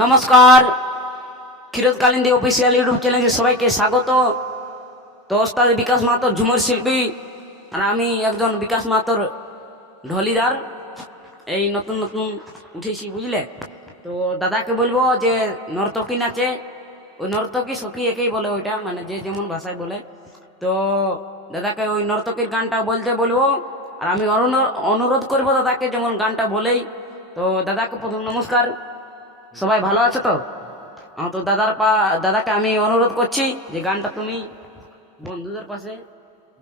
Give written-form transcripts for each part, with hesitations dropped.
নমস্কার, Kshirod Kalindi official YouTube চ্যানেলে সবাইকে স্বাগত। তো ওস্তাদ বিকাশ মাহাতোর ঝুমুর শিল্পী, আর আমি একজন বিকাশ মাহাতোর ঢলিদার। এই নতুন নতুন উঠেছি, বুঝলে। তো দাদাকে বলবো যে নর্তকী নাচে, ওই নর্তকী সখী একেই বলে, ওইটা মানে যে যেমন ভাষায় বলে। তো দাদাকে ওই নর্তকীর গানটা বলতে বলবো, আর আমি অনুরোধ করবো দাদাকে যেমন গানটা বলেই। তো দাদাকে প্রথম নমস্কার। সবাই ভালো আছো তো? তো দাদাকে আমি অনুরোধ করছি যে গানটা তুমি বন্ধুদের পাশে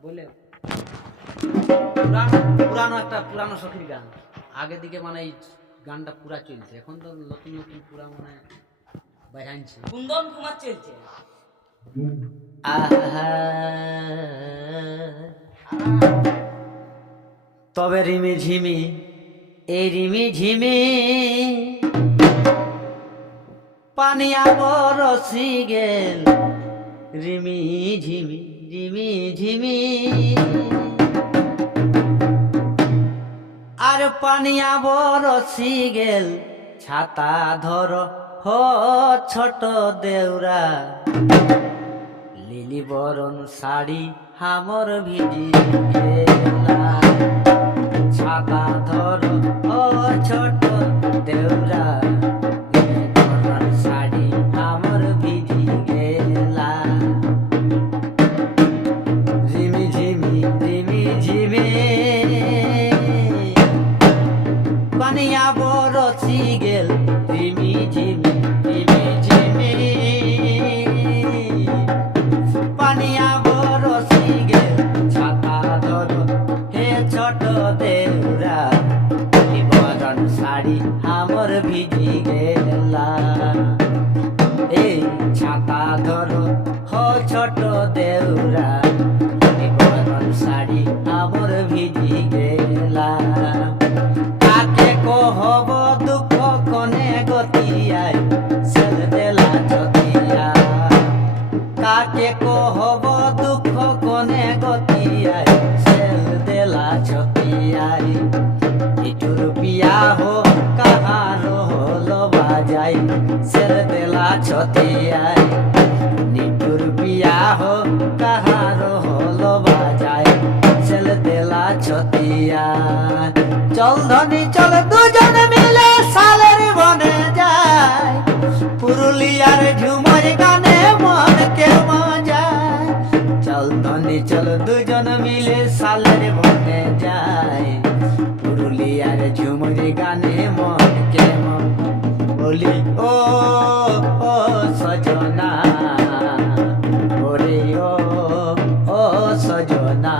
বলে। পুরানো সখীর গান, আগে দিকে মানে এই গানটা পুরা চলছে, এখন তো নতুন নতুন পুরা মানে বাইরানছে। কুন্দন কুমার চলছে। তবে রিমি ঝিমি, এই রিমি ঝিমি পানিয়া বরসি গেল, রিমি ঝিমি রিমি ঝিমি আর পানিয়া বরসি গেল, ছাতা ধর হো ছোট দেউরা, লিলি বরণ শাড়ি হামর ভিজি গেলা, ছাতা ধর ও ছোট দেউরা, লিলি বরণ শাড়ি হামর ভিজি গেলা, রিমি ঝিমি রিমি ঝিমি পানিয়া বরসি গেল, রিমি ঝিমি রিমি ঝিমি পানিয়া বরসি গেল, ছাতা ধরো হে ছোট দেউরা, বরণ শাড়ি আমার ভিজি গেলা, এই ছাতা ধরো হো ছোট দেউরা, বরণ শাড়ি আমার ভিজি গেলা, কাকে কহব দুঃখ কনে গতিয়ায়, সেল দেলা চতিয়া, কাকে কহব দুঃখ কনে গতিয়ায়, সেল দেলা চতিয়ায়, ইটুর পিয়া হো কাহার হলো বাজাই, সেল দেলা চতিয়ায়, নিটুর পিয়া হো কাহার হলো বাজাই, সেল দেলা চতিয়ায়, চল ধনী চল দুজন মিলে সালের বনে যায়, পুরুলিয়ার ঝুমর গানে মন কে মজায়, চল ধনী চল দুজন মিলে সালের বনে যায়, পুরুলিয়ার ঝুমর গানে মন কে মন, বলি ও ও সজনা, ওরে ও ও সজনা,